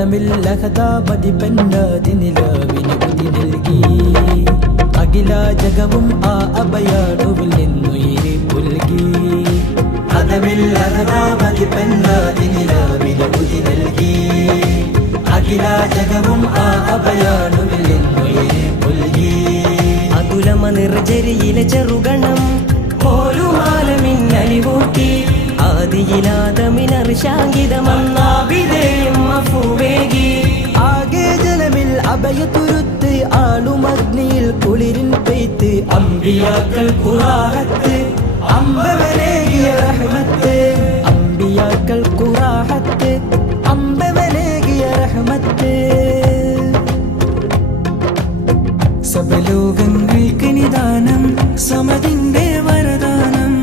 അതമില്ലഹതാപതി പെണ്ണാതിനിലാവിന് ഉതി നൽകി അഖില ജഗവും ആ അഭയാടുവിൽ നിന്നുയിരി പുൽകി അതമില്ലഹതാപതി പെണ്ണാതിനിലാവിന് ഉതി നൽകി അഖില ജഗവും ആ അഭയാടുവിൽ നിന്നുയിരി പുൽകി അതുലമ നിർജരിയിലെ ചെറുഗണം പോലുമാലമിന്നലിവൂട്ടി ആദിയിലാദമിനർശാങ്കിതമന്നാവിധേയം മഫുവേകി ആകെ ജലമിൽ അഭയതുരുത്ത് ആളും അഗ്നിയിൽ കുളിരിൻ പെയ്ത്ത് അമ്പിയാക്കൾ ഖുറാഹത്ത് അമ്പവനേകിയ റഹ്മത്ത് അമ്പിയാക്കൾ ഖുറാഹത്ത് അമ്പവനേകിയ റഹ്മത്ത് സബലോകങ്ങൾക്ക് നിദാനം സമതിന്റെ വരദാനം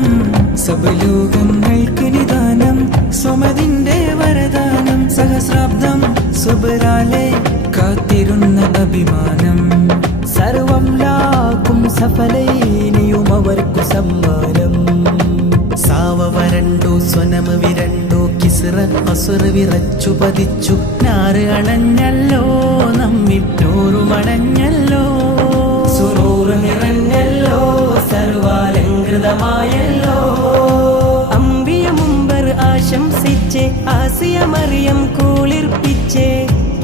സബലോകങ്ങൾക്ക് നിദാനം സമതിന്റെ വരദാനം സഹസ്രാബ്ദം സുബരാലെ കാത്തിരുന്ന അഭിമാനം സർവം ലാക്കും സഫലൈനിയും അവർക്കു സമ്മാനം സാവ വരണ്ടു സ്വനമ വിരണ്ടു കിസ്റ അസുർ വിറച്ചു പതിച്ചു നാറ് അണഞ്ഞല്ലോ നമ്മിട്ടോറുമണഞ്ഞല്ലോ സുറൂർ നിറഞ്ഞല്ലോ സർവാലങ്കൃതമായല്ലോ അമ്പിയ മുമ്പർ ആശംസിച്ച് ആസിയ മറിയം കൂളിർപ്പിച്ച്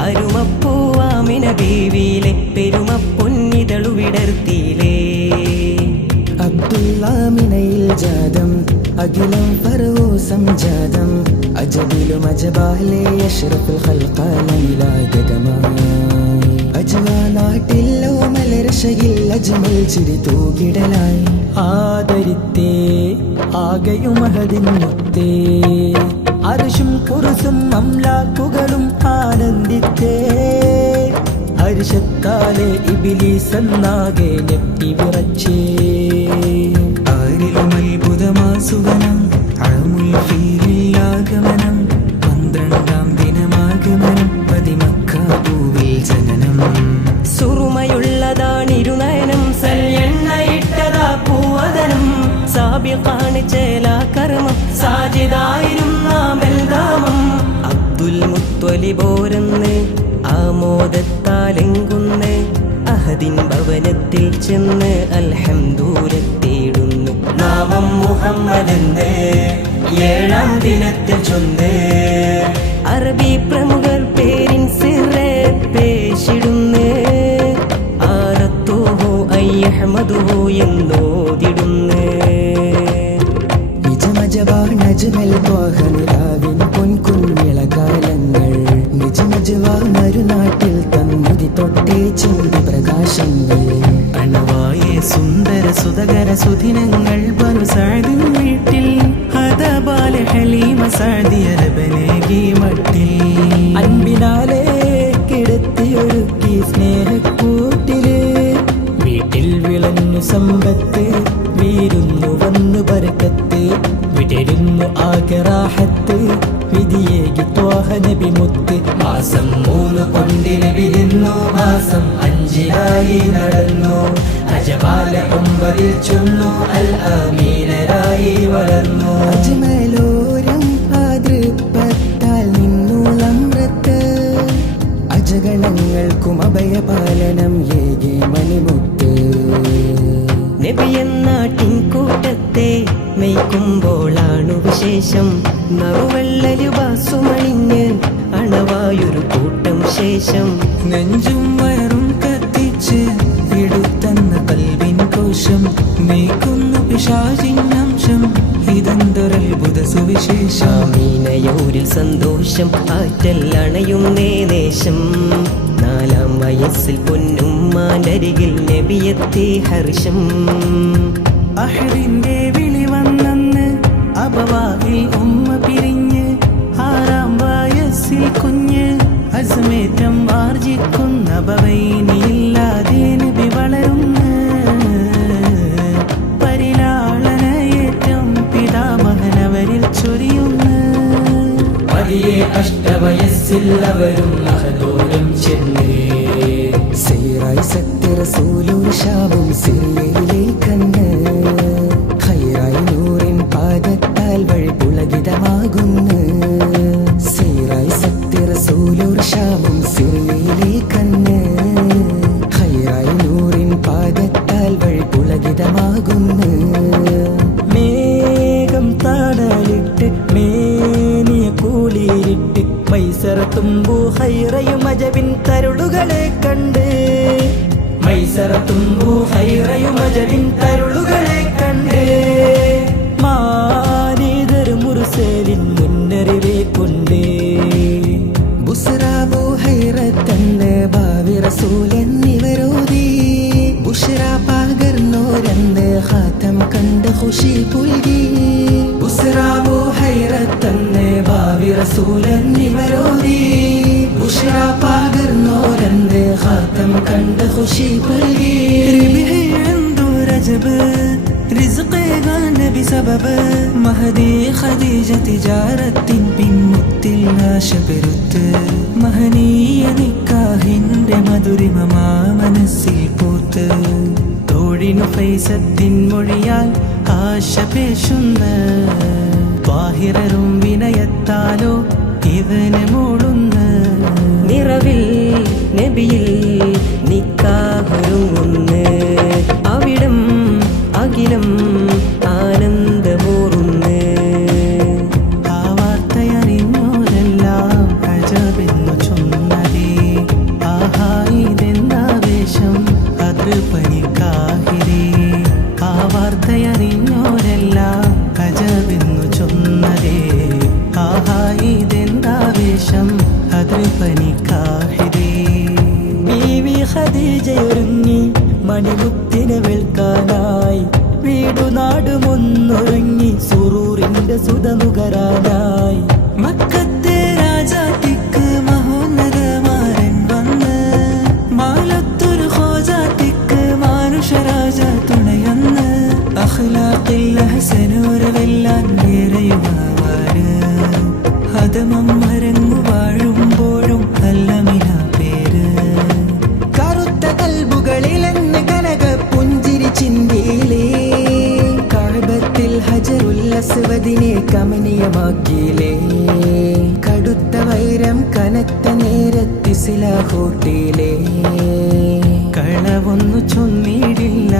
അരുമപ്പൂവാമിന ബീവിയിലെ പെരുമ പൊന്നിതളു വിടർത്തിയിലേ അബ്ദുല്ലാമിനയിൽ ജാതം അഖിലം ഫറവോ സംജാതം അജബിലും അജബാലെ അഷ്റഫുൽ ഖൽഖാലമിലാഗതമായി അജ്വാ നാട്ടിലോ മലർഷയിൽ അജ്മൽ ചിരി തൂകിടലായി ആദരിത്തേ ആകയും മഹദിൻ മുത്തേ അർശും കുർസും അംലാക്കുകളും ആനന്ദിത്തേ അർശത്താലെ ഇബ്ലീസ് എന്നാകെ ഞെട്ടി വിറച്ചേ ആരിലും അത്ഭുതമാസുവനം അഴമുൽ ഫീലിലാഗമനം 12-ാം ദിനമാഗമനം പതിമക്ക പൂവിൽ ജനനം സുറുമയുള്ളതാണിരുനയനം സൽയെണ്ണയിട്ടതാ പൂവദനം സാബിഖാണ് ചേലാകർമ്മം സാജിദായിരുന്ന ബൽദാമം അബ്ദുൽ മുത്വലിബോരെന്ന് ആമോദത്താലെങ്കുന്ന് അഹദിൻ ഭവനത്തിൽ ചെന്ന് അൽഹംദൂലത്തേടുന്നു നാമം മുഹമ്മദെന്ന് 7-ാം ദിനത്തിൽ ചൊന്ന് അറബി പ്രമുഖർ പേരിൻ സിറെ പേശിടുന്ന് ആരത്തുഹു അയ്യഹ്മദുഹു എന്നോതിടുന്ന് നിജമജവാണജ്മൽ ത്വാഹനിലാവിൻ പൊൻകുന്നിളകാലങ്ങൾ നിജമജവാണരുനാട്ടിൽ തന്നുതി തൊട്ടേ ചിന്തി പ്രകാശങ്ങൾ അണവായ സുന്ദര സുതകര സുദിനങ്ങൾ ബനു സഅദിൻ വീട്ടിൽ ഹദബാല ഹലീമ സഅദിയ റബനേകി മട്ടിൽ അൻപിനാലെ കിടത്തിയൊരുക്കി സ്നേഹക്കൂട്ടില് വീട്ടിൽ വിളഞ്ഞു സമ്പത്ത് വീരുന്നു വന്നു ബർക്കത്ത് വിടരുന്നു ആകറാഹത്ത് വിധിയേകി ത്വാഹ നബി മുത്ത് മാസം 3 കൊണ്ടിന് വിരുന്നു മാസം 5-ായി നടന്നു അജബാല 9-ൽ ചൊന്നു അൽ ആമീനരായി വളർന്നു അജ്മലോരം ആതൃപ്പത്താൽ നിന്നു നമ്രത്ത് അജഗണങ്ങൾക്കും അഭയപാലനം ഏകി മണിമുത്ത് നബിയെന്നാട്ടിൻ കൂട്ടത്തെ മെയ്ക്കുമ്പോളാണു വിശേഷം നറുവെള്ളലുവാസുമണിഞ്ഞ് അണവായൊരു കൂട്ടം ശേഷം നെഞ്ചും വയറും കത്തിച്ച് എടുത്തന്ന കൽവിൻ കോശം മേക്കുന്നു പിശാചിന്നംശം ഇതെന്തൊരത്ഭുത സുവിശേഷം മീനയൂരിൽ സന്തോഷം ആറ്റൽ അണയും നേദേശം 4-ാം വയസ്സിൽ പൊന്നുമ്മാനരികിൽ നബിയെത്തി ഹർഷം അഹദിന്റെ വിളി വന്നെന്ന് അബവാഹിൽ ഉമ്മ പിരിഞ്ഞ് 6-ാം വയസ്സിൽ കുഞ്ഞ് അസ്മേറ്റം ആർജിക്കുന്ന ബവൈനിയില്ലാതെ നബി വളരുന്നു പരിലാളനയേറ്റം പിതാമഹനവരിൽ ചൊരിയുന്നു പതിയെ അഷ്ടവയസ്സിൽ അവരും അഹദോരം ചെന്ന് സീറായി സത്യ റസൂലും ഷാമും സിറിയയിലേക്കന്ന് ഖൈറായി നൂറിൻ പാദത്താൽ വഴി പുളകിതമാകുന്നു സീറായി സത്യ റസൂലും ഷാമും അർപ്പിതമാകുന്നു. മേഘം തണലിട്ട് മേനിയ കൂളിയിട്ട് മൈസറത്തുമ്പു ഹൈറയും അജബിൻ തരുളുകളെ കണ്ട്, മൈസറത്തുമ്പു ഹൈറയും അജബിൻ തരുളുകളെ കണ്ട്. മാനീതർ മുർസലിൻ മുന്നറിവേ കൊണ്ട് ബുസ്റാബു ഹൈറത്തന്ന് ഭാവി റസൂലെന്നിവരോതി. ബുഷ്റ പകർന്നോരെന്ന് ഖാതം കണ്ട് ഖുശി പുൽകി. ബുസ്റാബു ഹൈറത്തന്ന് ഭാവി റസൂലെന്നിവരോതി. ബുഷ്റ പകർന്നോരെന്ന് ഖാതം കണ്ട് ഖുശി പുൽകി. റിബ്ഹി അൻദു രജബ് റിസ്ഖേകാൻ ബിസബബ് മഹദി ഖദീജ തിജാരത്തിൻ പിൻമുത്തിൽ ആശപെരുത്ത്. മഹനീയ നിക്കാഹിന്റെ മധുരിമ മനസ്സിൽ പൂത്ത്. തോഴിനു ഫൈസത്തിൻ മൊഴിയാൽ ആശപേശുന്ന ത്വാഹിറരും വിനയത്താലോ ഇവന് മൂളുന്ന. നിറവിൽ നബിയിൽ നിക്കാഹൊരുങ്ങുന്ന്, അവിടം അഖിലം ആനന്ദമൂറുന്ന്. ആ വാർത്തയറിഞ്ഞോരെല്ലാം അജബെന്നു ചൊന്നതേ. ആഹാ ഇതെന്നാവേശം അത് പനിക്കാഹിരേ. ആ വാർത്തയറിഞ്ഞോരെല്ലാം അജബെന്നു ചൊന്നതേ. ആഹാ ഇതെന്നാവേശം അത് പനിക്കാഹിരേ. ബീവി ഖദീജയൊരുങ്ങി മണിമുത്തിനെ വെൽക്കാനായി. വീടുനാടുമൊന്നൊരുങ്ങി സുറൂറിന്റെ സുതനുകരാനായി. മക്കത്തെ രാജാത്തിക്ക് മഹോന്നതമാരൻ വന്ന്, മാലത്തൊരു ഖോജാത്തിക്ക് മാനുഷരാജ തുണയന്ന്. അഖ്ലാഖിൽ ഹസനൂരവെല്ലാൻ വേറെയുമാവാര്, ഹദമം മരങ്ങു വാഴുമ്പോഴും അല്ലമിന പേര്. കറുത്ത കൽബുകളിലെന്ന് കനക പുഞ്ചിരി ചിന്തിയിലേ. കഅബത്തിൽ ഹജറുൽ അസ്വദിനെ കമനീയമാക്കിയിലേ. കടുത്ത വൈരം കനത്ത നേരത്തിസ്ലാഹൂട്ടിയിലേ. കളവൊന്നു ചൊന്നിടില്ല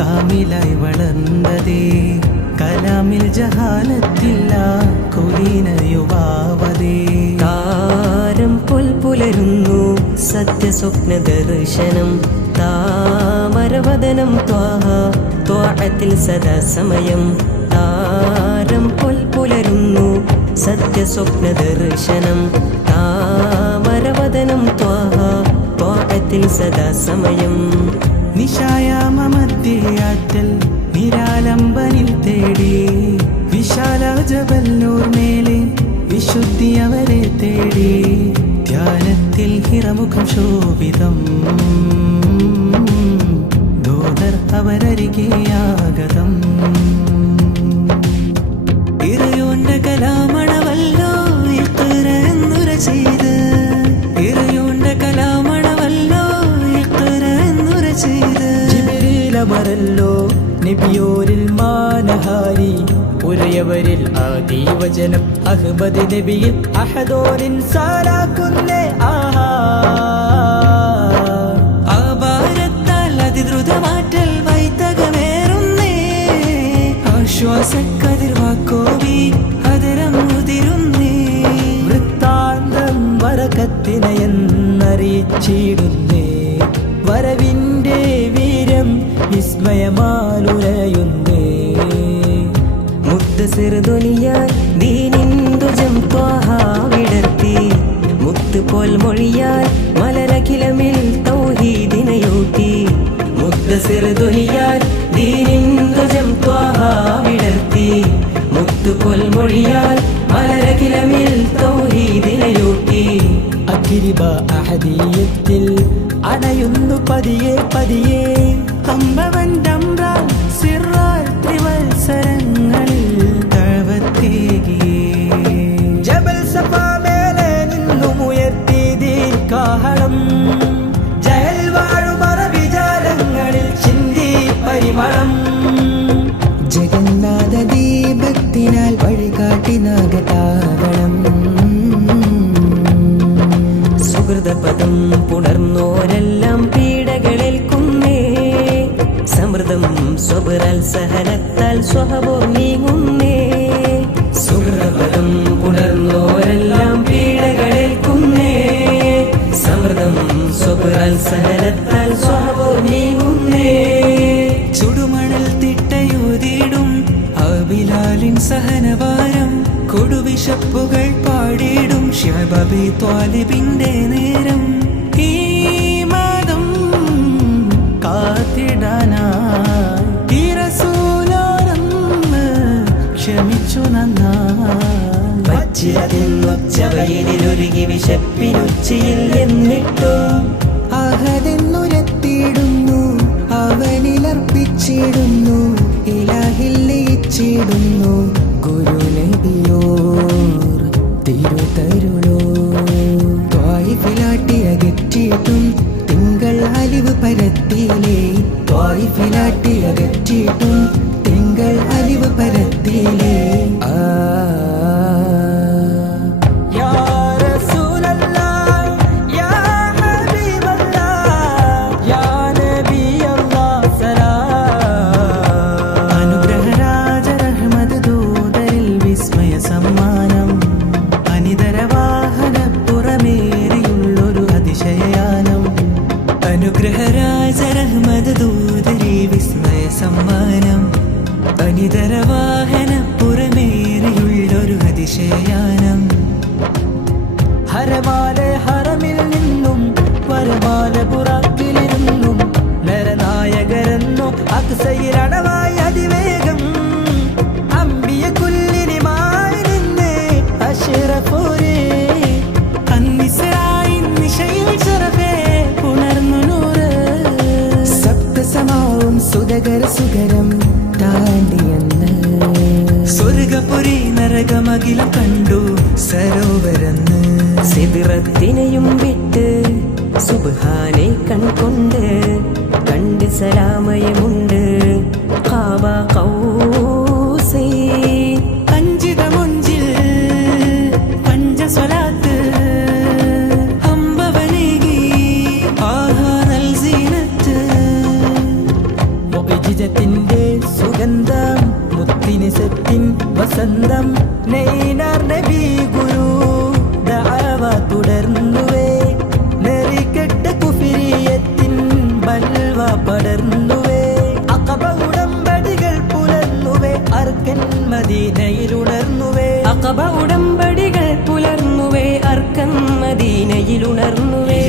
കാമിലായി വളർന്നതേ. കലാമിൽ ജഹാലത്തില്ല കുലീന യുവാവതേ. താരം പുൽപുലരുന്നു സത്യസ്വപ്ന ദർശനം. താമരവദനം ത്വാഹ ത്വാഅത്തിൽ സദാ സമയം. താരം പുൽപുലരുന്നു സത്യസ്വപ്ന ദർശനം. താമരവദനം ത്വാഹ ത്വാഅത്തിൽ സദാ സമയം. നിശായാമധ്യയാറ്റൽ നിരാലംബനിൽ തേടി. വിശാല ജബല്ലൂർ മേലെ വിശുദ്ധി അവരെ തേടി. ധ്യാനത്തിൽ ഹിറമുഖം ശോഭിതം ദൂതർ അവരരികെയാഗതം. ഇറയോന്റെ കലാമണവല്ലോ ഇഖ്റ എന്നുര ചെയ്ത്. ഇറയോന്റെ കലാമണവല്ലോ ഇഖ്റ എന്നുര ചെയ്ത്. ജിബ്രീലമരല്ലോ നബിയോരിൽ മാനഹാരി. ഉരയവരിൽ ആദിവചനം അഹ്മദ് നബിയിൽ അഹദോരിൻ സാരാക്കുന്നേ. ആഹാ ആഭാരത്താൽ അതിദ്രുതമാറ്റൽ വൈതകമേറുന്നേ. ആശ്വാസക്കതിർവാക്കോവി അതരം മുതിരുന്നേ. വൃത്താന്തം വരകത്തിനയെന്നറിയിച്ചിടുന്നേ. വരവിന്റെ വീരം വിസ്മയമാലുരയുന്നേ. മുദ്ദസിർദുനിയാൽ ദീനിന്ദുജം ത്വാഹ വിടർത്തി. മുത്തുപോൽ മൊഴിയാൽ മലരഖിലമിൽ തൗഹീദിനയൂട്ടി. മുദ്ദസിർദുനിയാൽ ദീനിന്ദുജം ത്വാഹ വിടർത്തി. മുത്തുപോൽ മൊഴിയാൽ മലരഖിലമിൽ തൗഹീദിനയൂട്ടി. അഖിരിബ അഹദിയത്തിൽ അണയുന്നു പതിയെ പതിയെ. അമ്പവൻ്റമ്ര സിറാൽ ത്രിവത്സരങ്ങളിൽ തഴവത്തേകിയേ. ജബൽ സഫ മേലെ നിന്നുമുയർത്തി ദീർഘാഹളം. ജയൽ വാഴുമറ വിചാരങ്ങളിൽ ചിന്തി പരിമളം. ജഗന്നാഥ ദീപത്തിനാൽ വഴികാട്ടി നാഗതാവളം. സുഹൃതപദം പുണർന്നോരെല്ലാം പീഡകളേൽക്കുന്നേ. സമൃദ്ധം സ്വബറൽ സഹനത്താൽ സ്വഹബോർ നീങ്ങുന്നേ. സുഹൃതപദം പുണർന്നോരെല്ലാം പീഡകളേൽക്കുന്നേ. സമൃദ്ധം സ്വബറൽ സഹനത്താൽ സ്വഹബോർ നീങ്ങുന്നേ. ചുടുമണൽ തിട്ടയോതിടും അബിലാലിൻ സഹനഭാരം, കൊടുവിശപ്പുകൾ പാടിടും ശബബി ത്വാലിബിന്റെ നേരം. ഈ മതം കാത്തിടാനായി റസൂലോരന്ന് ക്ഷമിച്ചു നന്നായി. പച്ചിലതിന്നൊച്ചവയിലൊരുകി വിശപ്പിനുച്ചയിൽ എന്നിട്ടും അഹദെന്നുരത്തിടുന്നു, അവനിലർപ്പിച്ചിടുന്നു, ഇലാഹിൽ ലയിച്ചിടുന്നു. ഗുരുനബിയോർ തിരുതരുളോ ത്വായിഫിലാട്ടിയകറ്റിയിട്ടും തിങ്കൾ അലിവ് പരത്തിയിലേ. ത്വായിഫിലാട്ടിയകറ്റിയിട്ടും തിങ്കൾ അലിവ് പരത്തിയിലേ. അനുഗ്രഹരാജരഹ്മദ് ദൂതരിൽ വിസ്മയ സമ്മാനം, അനിതരവാഹനപ്പുറമേറിയുള്ളൊരു അതിശയയാനം. ഹരമാലെ ഹറമിൽ നിന്നും വരമാല പുറാക്കിലിരുന്നും നരനായകരെന്നു അക്സയിലടവായി അതിവേഗം. അമ്പിയ കുല്ലിനിമായി നിന്നേ അശ്റഫോരേ, അന്നിസറായി നിശയിൽ ശറഫേ പുണർന്നു നൂറ്. സപ്തസമാവും സുതകര സുഖരം താണ്ടിയെന്ന് സ്വർഗപുരി നരകമകിലം കണ്ടു സരോവരന്ന്. സിദ്റത്തിനെയും വിട്ട് സുബ്ഹാനെ കൺകൊണ്ട് കണ്ട് സലാമയമുണ്ട് ഖാബ ഖൗസൈൻ. അഞ്ചിതമൊഞ്ചിൽ പഞ്ചസ്വലാത്ത് അമ്പവനേകി ആഹാനൽ സീനത്ത്. മുഅ്ജിസത്തിന്റെ സുഗന്ധം മുത്തിനിസത്തിൻ വസന്തം. നൈനാർ നബി ഗുരു ദഅവ തുടർന്നുവേ. നെറികെട്ട കുഫിരിയത്തിൻ ബൽവ പടർന്നുവേ. അഖബ ഉടമ്പടികൾ പുലർന്നുവേ, അർക്കൻ മദീനയിലുണർന്നുവേ. അഖബ ഉടമ്പടികൾ പുലർന്നുവേ, അർക്കൻ മദീനയിലുണർന്നുവേ.